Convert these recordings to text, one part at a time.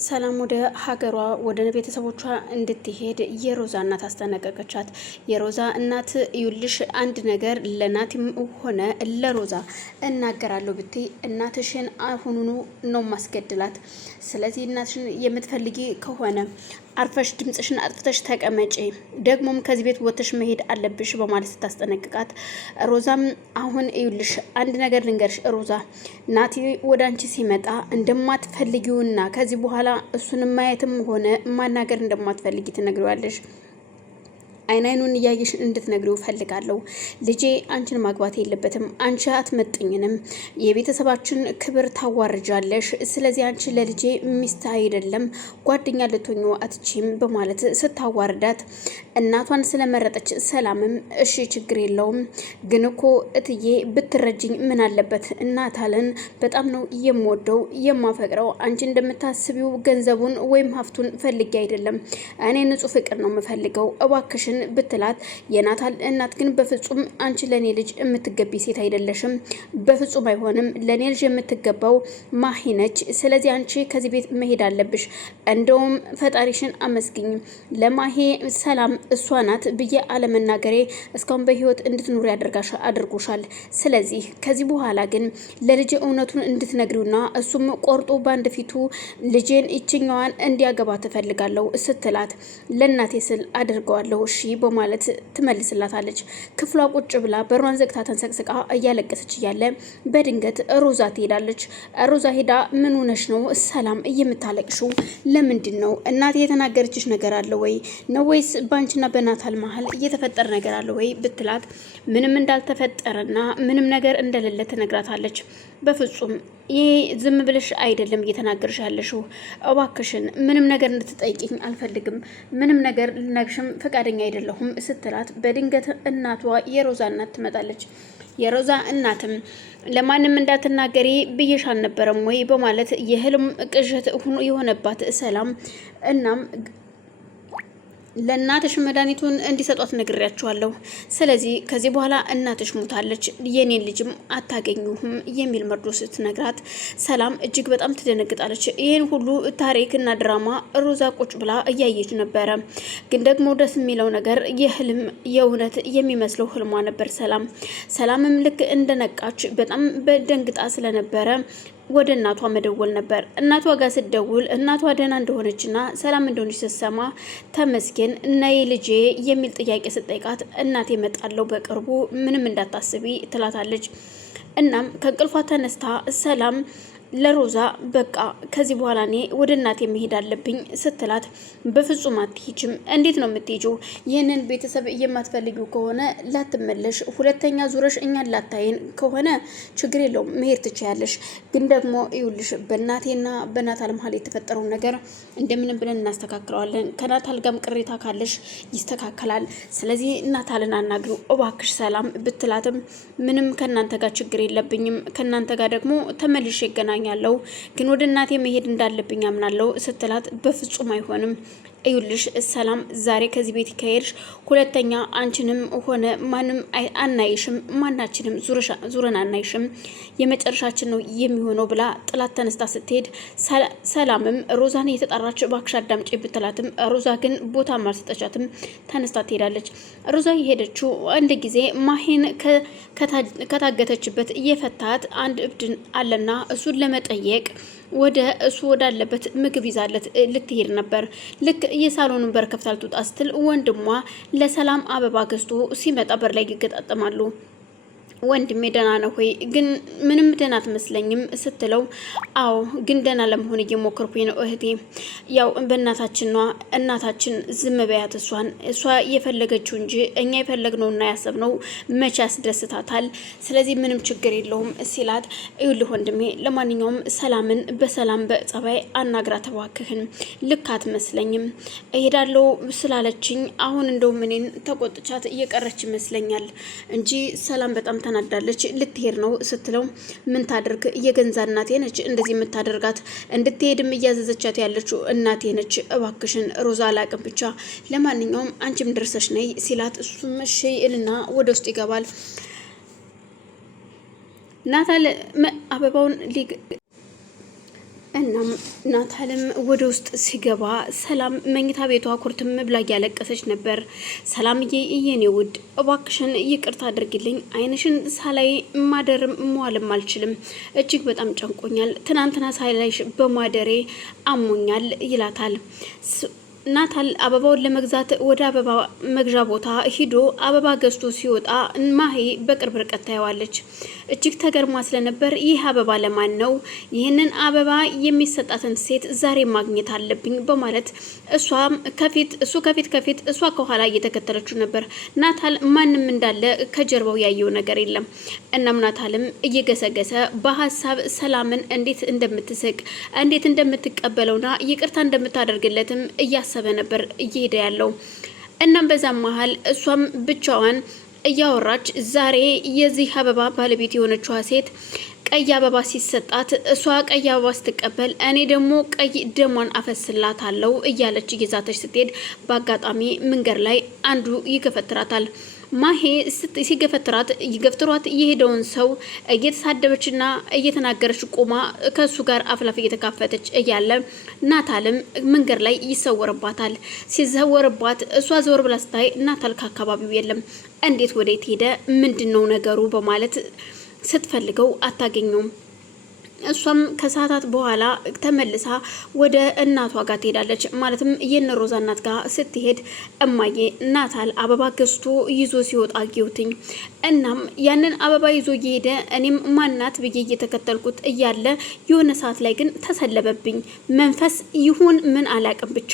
ሰላም ወደ ሀገሯ ወደ ቤተሰቦቿ እንድትሄድ የሮዛ እናት አስጠነቀቀቻት። የሮዛ እናት ይውልሽ አንድ ነገር ለናቲም ሆነ ለሮዛ እናገራለሁ ብትይ እናትሽን አሁኑኑ ነው ማስገድላት። ስለዚህ እናትሽን የምትፈልጊ ከሆነ አርፈሽ ድምጽሽን አጥፍተሽ ተቀመጪ፣ ደግሞም ከዚህ ቤት ወጥተሽ መሄድ አለብሽ በማለት ስታስጠነቅቃት፣ ሮዛም አሁን ይውልሽ አንድ ነገር ልንገርሽ ሮዛ፣ ናቲ ወደ አንቺ ሲመጣ እንደማትፈልጊውና ከዚህ በኋላ እሱን ማየትም ሆነ ማናገር እንደማትፈልጊ ትነግሪዋለሽ። አይኑን እያየሽ እንድትነግሪው ፈልጋለሁ። ልጄ አንቺን ማግባት የለበትም፣ አንቺ አትመጥኝንም፣ የቤተሰባችን ክብር ታዋርጃለሽ። ስለዚህ አንቺ ለልጄ ሚስት አይደለም ጓደኛ ልትሆኚ አትችይም በማለት ስታዋርዳት፣ እናቷን ስለመረጠች ሰላምም እሺ ችግር የለውም፣ ግን እኮ እትዬ ብትረጅኝ ምን አለበት? እናታለን በጣም ነው የምወደው የማፈቅረው። አንቺ እንደምታስቢው ገንዘቡን ወይም ሀብቱን ፈልጌ አይደለም፣ እኔ ንጹህ ፍቅር ነው የምፈልገው፣ እባክሽን ብትላት፣ የናታል እናት ግን በፍጹም አንቺ ለኔ ልጅ የምትገቢ ሴት አይደለሽም፣ በፍጹም አይሆንም፣ ለኔ ልጅ የምትገባው ማሂ ነች። ስለዚህ አንቺ ከዚህ ቤት መሄድ አለብሽ። እንደውም ፈጣሪሽን አመስግኝ፣ ለማሂ ሰላም እሷ ናት ብዬ አለመናገሬ እስካሁን በህይወት እንድትኖር አድርጎሻል። ስለዚህ ከዚህ በኋላ ግን ለልጅ እውነቱን እንድትነግሪውና እሱም ቆርጦ ባንድ ፊቱ ልጄን ይችኛዋን እንዲያገባ ትፈልጋለሁ ስትላት፣ ለእናቴ ስል አድርገዋለሁ እሺ በማለት ትመልስላታለች። ክፍሏ ቁጭ ብላ በሯን ዘግታ ተንሰቅስቃ እያለቀሰች እያለ በድንገት ሮዛ ትሄዳለች። ሮዛ ሄዳ ምን ሆነሽ ነው ሰላም የምታለቅሽው? ለምንድን ነው? እናቴ የተናገረችሽ ነገር አለ ወይ ነው ወይስ ባንቺና በናታል መሀል እየተፈጠረ ነገር አለ ወይ ብትላት፣ ምንም እንዳልተፈጠረና ምንም ነገር እንደሌለ ትነግራታለች። በፍጹም ይሄ ዝም ብለሽ አይደለም እየተናገርሽ ያለሽው፣ እባክሽን ምንም ነገር እንድትጠይቂኝ አልፈልግም፣ ምንም ነገር ልነግርሽም ፈቃደኛ አይደለሁም ስትላት፣ በድንገት እናቷ የሮዛ እናት ትመጣለች። የሮዛ እናትም ለማንም እንዳትናገሪ ብዬሽ አልነበረም ወይ በማለት የህልም ቅዠት የሆነባት ሰላም፣ እናም ለእናትሽ መድኃኒቱን እንዲሰጧት ነግሬያቸዋለሁ። ስለዚህ ከዚህ በኋላ እናትሽ ሞታለች፣ የኔን ልጅም አታገኙህም የሚል መርዶ ስትነግራት፣ ሰላም እጅግ በጣም ትደነግጣለች። ይህን ሁሉ ታሪክና ድራማ ሮዛ ቁጭ ብላ እያየች ነበረ። ግን ደግሞ ደስ የሚለው ነገር የህልም የእውነት የሚመስለው ህልሟ ነበር። ሰላምም ልክ እንደነቃች በጣም በደንግጣ ስለነበረ ወደ እናቷ መደወል ነበር። እናቷ ጋር ስትደውል እናቷ ደህና እንደሆነችና ሰላም እንደሆነች ስትሰማ፣ ተመስገን ነይ ልጄ የሚል ጥያቄ ስትጠይቃት፣ እናቴ እመጣለሁ በቅርቡ ምንም እንዳታስቢ ትላታለች። እናም ከእንቅልፏ ተነስታ ሰላም ለሮዛ በቃ ከዚህ በኋላ እኔ ወደ እናቴ መሄድ አለብኝ ስትላት፣ በፍጹም አትሄጂም። እንዴት ነው የምትሄጂው? ይህንን ቤተሰብ የማትፈልጊው ከሆነ ላትመለሽ፣ ሁለተኛ ዙረሽ እኛን ላታይን ከሆነ ችግር የለውም መሄድ ትችያለሽ። ግን ደግሞ ይኸውልሽ በእናቴና በናታል መሀል የተፈጠረውን ነገር እንደምንም ብለን እናስተካክለዋለን። ከናታል ጋርም ቅሬታ ካለሽ ይስተካከላል። ስለዚህ ናታልን አናግሪው እባክሽ ሰላም ብትላትም፣ ምንም ከእናንተ ጋር ችግር የለብኝም፣ ከእናንተ ጋር ደግሞ ተመልሼ ይገናኛል ያለው ግን ወደ እናቴ መሄድ እንዳለብኝ አምናለሁ ስትላት፣ በፍጹም አይሆንም። እዩልሽ ሰላም ዛሬ ከዚህ ቤት ከሄድሽ ሁለተኛ አንቺንም ሆነ ማንም አናይሽም፣ ማናችንም ዙረን አናይሽም፣ የመጨረሻችን ነው የሚሆነው ብላ ጥላት ተነስታ ስትሄድ፣ ሰላምም ሮዛን እየተጣራች እባክሽ አዳምጪ ብትላትም ሮዛ ግን ቦታ አልሰጠቻትም። ተነስታ ትሄዳለች። ሮዛ የሄደችው አንድ ጊዜ ማሂን ከታገተችበት እየፈታት አንድ እብድን አለና እሱን ለመጠየቅ ወደ እሱ ወዳለበት ምግብ ይዛለት ልትሄድ ነበር። ልክ የሳሎኑን በር ከፍታ ልትወጣ ስትል ወንድሟ ለሰላም አበባ ገዝቶ ሲመጣ በር ላይ ይገጣጠማሉ። ወንድሜ ደህና ነው ሆይ? ግን ምንም ደህና አትመስለኝም ስትለው፣ አዎ ግን ደህና ለመሆን እየሞከርኩኝ ነው እህቴ። ያው እናታችን ዝም በያት፣ እሷ የፈለገችው እንጂ እኛ የፈለግነውና ያሰብነው መቼ ያስደስታታል። ስለዚህ ምንም ችግር የለውም ሲላት፣ ይኸውልህ ወንድሜ ለማንኛውም ሰላምን በሰላም በጸባይ አናግራት እባክህን፣ ልክ አትመስለኝም እሄዳለሁ ስላለችኝ አሁን እንደውም እኔን ተቆጥቻት እየቀረች ይመስለኛል እንጂ ሰላም በጣም ተናዳለች፣ ልትሄድ ነው ስትለው፣ ምን ታደርግ የገንዛ እናቴ ነች እንደዚህ የምታደርጋት፣ እንድትሄድም እያዘዘቻት ያለችው እናቴ ነች፣ እባክሽን ሮዛ አላቅም፣ ብቻ ለማንኛውም አንቺም ደርሰሽ ነይ ሲላት፣ እሱም እሺ እልና ወደ ውስጥ ይገባል። ናታል አበባውን እናም ናታልም ወደ ውስጥ ሲገባ ሰላም መኝታ ቤቷ ኩርትም ብላ እያለቀሰች ነበር። ሰላምዬ የኔ ውድ እባክሽን ይቅርታ አድርጊልኝ፣ አይንሽን ሳላይ ማደርም መዋልም አልችልም፣ እጅግ በጣም ጨንቆኛል፣ ትናንትና ሳላይሽ በማደሬ አሞኛል ይላታል። ናታል አበባውን ለመግዛት ወደ አበባ መግዣ ቦታ ሂዶ አበባ ገዝቶ ሲወጣ ማሂ በቅርብ ርቀት ታየዋለች። እጅግ ተገርማ ስለነበር ይህ አበባ ለማን ነው? ይህንን አበባ የሚሰጣትን ሴት ዛሬ ማግኘት አለብኝ በማለት እሱ ከፊት እሷ ከኋላ እየተከተለችው ነበር። ናታል ማንም እንዳለ ከጀርባው ያየው ነገር የለም። እናም ናታልም እየገሰገሰ በሀሳብ ሰላምን እንዴት እንደምትስቅ እንዴት እንደምትቀበለውና ይቅርታ እንደምታደርግለትም እያሰበ ነበር እየሄደ ያለው። እናም በዛም መሀል እሷም ብቻዋን እያወራች ዛሬ የዚህ አበባ ባለቤት የሆነችዋ ሴት ቀይ አበባ ሲሰጣት እሷ ቀይ አበባ ስትቀበል እኔ ደግሞ ቀይ ደሟን አፈስላታለሁ እያለች እየዛተች ስትሄድ በአጋጣሚ መንገድ ላይ አንዱ ይገፈትራታል። ማሄ ሲገፍትሯት የሄደውን ሰው እየተሳደበችና እየተናገረች ቆማ ከሱ ጋር አፍላፍ እየተካፈተች እያለ ናታልም መንገድ ላይ ይሰወርባታል። ሲሰወርባት እሷ ዘወር ብላ ስታይ ናታል ከአካባቢው የለም። እንዴት ወዴት ሄደ? ምንድነው ነገሩ? በማለት ስትፈልገው አታገኘውም። እሷም ከሰዓታት በኋላ ተመልሳ ወደ እናቷ ጋር ትሄዳለች። ማለትም የነሮዛ እናት ጋር ስትሄድ እማዬ ናታል አበባ ገዝቶ ይዞ ሲወጣ አየሁትኝ። እናም ያንን አበባ ይዞ እየሄደ እኔም ማናት ብዬ እየተከተልኩት እያለ የሆነ ሰዓት ላይ ግን ተሰለበብኝ። መንፈስ ይሁን ምን አላቅም፣ ብቻ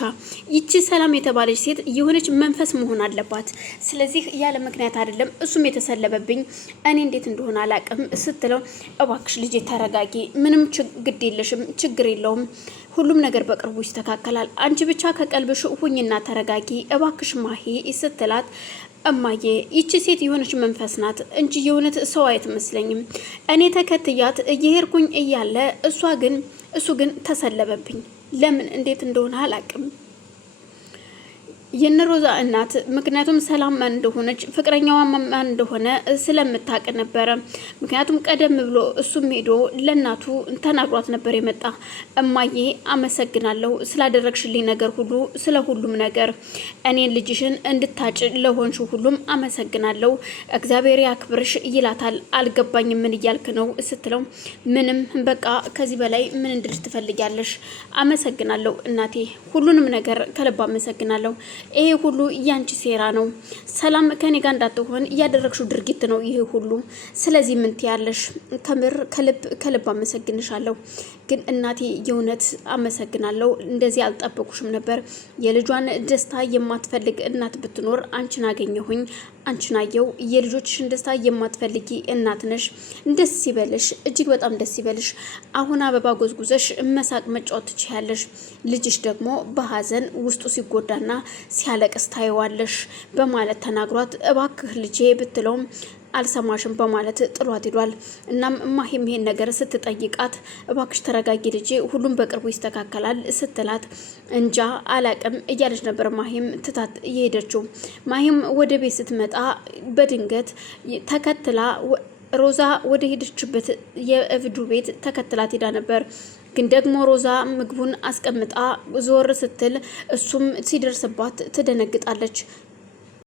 ይቺ ሰላም የተባለች ሴት የሆነች መንፈስ መሆን አለባት። ስለዚህ ያለ ምክንያት አይደለም እሱም የተሰለበብኝ፣ እኔ እንዴት እንደሆነ አላቅም ስትለው እባክሽ ልጄ ተረጋጊ፣ ምንም ግድ የለሽም፣ ችግር የለውም፣ ሁሉም ነገር በቅርቡ ይስተካከላል። አንቺ ብቻ ከቀልብሽ ሁኝና ተረጋጊ እባክሽ ማሂ ስትላት እማዬ ይቺ ሴት የሆነች መንፈስ ናት እንጂ የእውነት ሰው አይመስለኝም። እኔ ተከትያት እየሄድኩኝ እያለ እሱ ግን ተሰለበብኝ። ለምን እንዴት እንደሆነ አላቅም። የነሮዛ እናት ምክንያቱም ሰላም ማን እንደሆነች ፍቅረኛዋ ማን እንደሆነ ስለምታውቅ ነበረ። ምክንያቱም ቀደም ብሎ እሱም ሄዶ ለእናቱ ተናግሯት ነበር የመጣ። እማዬ አመሰግናለሁ ስላደረግሽልኝ ነገር ሁሉ፣ ስለ ሁሉም ነገር እኔን ልጅሽን እንድታጭ ለሆንሽ ሁሉም አመሰግናለሁ፣ እግዚአብሔር ያክብርሽ ይላታል። አልገባኝም ምን እያልክ ነው ስትለው ምንም በቃ ከዚህ በላይ ምን እንድልሽ ትፈልጊያለሽ? አመሰግናለሁ እናቴ፣ ሁሉንም ነገር ከልብ አመሰግናለሁ። ይሄ ሁሉ ያንቺ ሴራ ነው። ሰላም ከኔ ጋር እንዳትሆን እያደረግሽው ድርጊት ነው ይሄ ሁሉ። ስለዚህ ምን ትያለሽ? ከምር ከልብ አመሰግንሻለሁ። ግን እናቴ የእውነት አመሰግናለሁ። እንደዚህ አልጠበቁሽም ነበር። የልጇን ደስታ የማትፈልግ እናት ብትኖር አንቺን አገኘሁኝ፣ አንቺን አየው። የልጆችሽን ደስታ የማትፈልጊ እናት ነሽ። ደስ ይበልሽ፣ እጅግ በጣም ደስ ይበልሽ። አሁን አበባ ጎዝጉዘሽ መሳቅ መጫወት ትችያለሽ። ልጅሽ ደግሞ በሀዘን ውስጡ ሲጎዳና ሲያለቅስ ታይዋለሽ በማለት ተናግሯት እባክህ ልጄ ብትለውም አልሰማሽም በማለት ጥሏት ሄዷል። እናም ማሂም ይሄን ነገር ስትጠይቃት እባክሽ ተረጋጊ ልጄ፣ ሁሉም በቅርቡ ይስተካከላል ስትላት እንጃ አላቅም እያለች ነበር ማሂም ትታት የሄደችው። ማሂም ወደ ቤት ስትመጣ በድንገት ተከትላ ሮዛ ወደ ሄደችበት የእብዱ ቤት ተከትላት ሄዳ ነበር። ግን ደግሞ ሮዛ ምግቡን አስቀምጣ ዞር ስትል እሱም ሲደርስባት ትደነግጣለች።